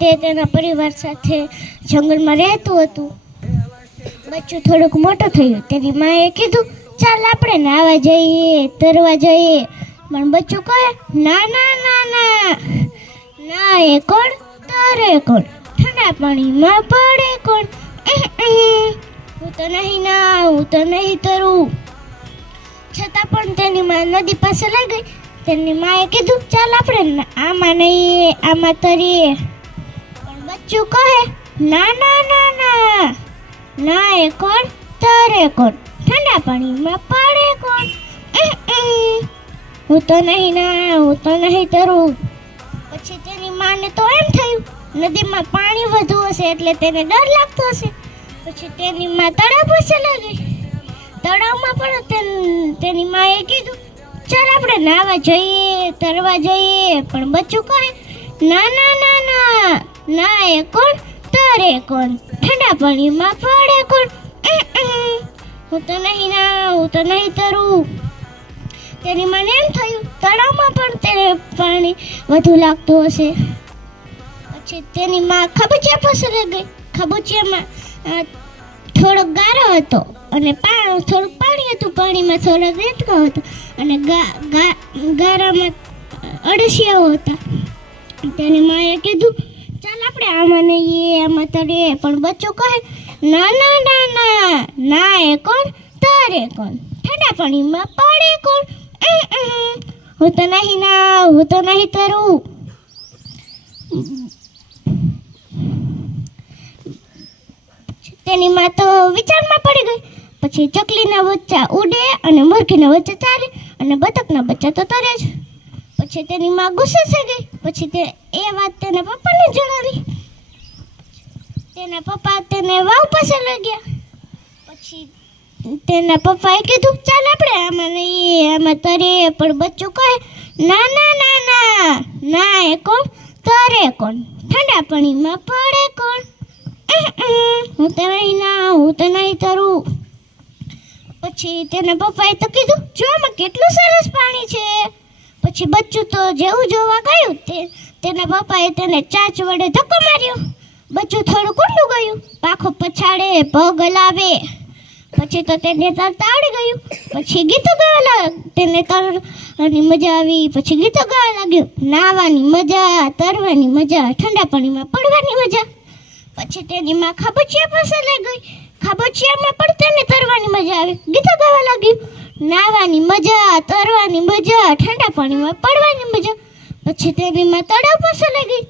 તે તેના પરિવાર સાથે જંગલમાં રહેતું હતું. બચ્ચું થોડુંક મોટું થયું. તેની માએ કીધું, ચાલ આપણે નાહવા જઈએ, તરવા જઈએ. પણ બચ્ચું કહે, ના ના ના ના, ના એ કોણ, તરે કોણ, ઠંડા પાણીમાં પડે કોણ, હું તો નહીં નાહું, હું તો નહીં તરું. છતાં પણ તેની મા નદી પાસે લઈ ગઈ. તેની માએ કીધું, ચાલ આપણે આમાં નહીં, આમાં તરીએ. પણ બચ્ચું કહે, ના ના ના ના, ના એ કોણ, તરે કોણ, ઠંડા પાણીમાં પડે કોણ, હું તો નહીં નાહું, હું તો નહીં તરું. પછી તેની માને તો એમ થયું, નદીમાં પાણી વધુ હશે એટલે તેને ડર લાગતો હશે. પછી તેની મા તળાવ પાસે લઈ ગઈ. તળાવમાં પણ તેની માએ કીધું, ચાલ આપણે નાહવા જઈએ, તરવા જઈએ. પણ બચ્ચું કહે, ના ના ના ના, ના એ કોણ, તરે કોણ, ઠંડા પાણીમાં પડે કોણ, હું તો નહીં નાહું, હું તો નહીં તરું. તેની મને એમ થયું, તળાવમાં પણ તેને પાણી વધુ લાગતું હશે. પછી તેની મા ખાબોચિયા પાસે લઈ ગઈ. ખાબોચિયામાં થોડોક ગારો હતો અને થોડુંક પાણી હતું. પાણીમાં થોડોક રેટકો હતો અને ગારામાં અળસિયાઓ હતા. તેની માએ કીધું, ચાલ આપણે આમાં નહીએ, આમાં તળીએ. પણ બચ્ચું કહે, ના ના ના ના, ના એ કોણ, તરે કોણ, ઠંડા પાણીમાં પડે કોણ, હું તો નહીં નાહું, હું તો નહીં તરું. તેની માં તો વિચારમાં પડી ગઈ. પછી ચકલીના બચ્ચા ઉડે અને મુરઘીના બચ્ચા ચાલે અને બતકના બચ્ચા તો તરે જ. પછી તેની માં ગુસ્સે થઈ ગઈ. પછી તે એ વાત તેના પપ્પાને જણાવી. તેના પપ્પા તેને વાવ પાસે લઈ ગયા. પછી તેના પપ્પાએ કીધું, ચાલ આપણે આમાં નહીં, આમાં તરીએ. પણ બચ્ચું કહે, ના ના ના ના, ના એ કોણ, તરે કોણ, ઠંડા પાણીમાં પડે કોણ, હું તો નહીં નાહું, હું તો નહીં તરું. પછી તેના પપ્પાએ તો કીધું, જો આમાં કેટલું સરસ પાણી છે. પછી બચ્ચું તો જેવું જોવા ગયું તેના પપ્પાએ તેને ચાંચ વડે ધક્કો માર્યો. બચ્ચું થોડું ઊંડું ગયું, પાખો પછાડે, પગ હલાવે. પછી તો તેને તરતા આવડી ગયું. પછી ગીતો ગાવા તેને તરવાની મજા આવી. પછી ગીતો ગાવા લાગ્યું, નાહવાની મજા, તરવાની મજા, ઠંડા પાણીમાં પડવાની મજા. પછી તેની માં ખાબોચિયા પાસે લઈ ગઈ. ખાબોચિયામાં પણ તેને તરવાની મજા આવી. ગીતો ગાવા લાગ્યું, નાહવાની મજા, તરવાની મજા, ઠંડા પાણીમાં પડવાની મજા. પછી તેની માં તળાવ પાસે લઈ ગઈ.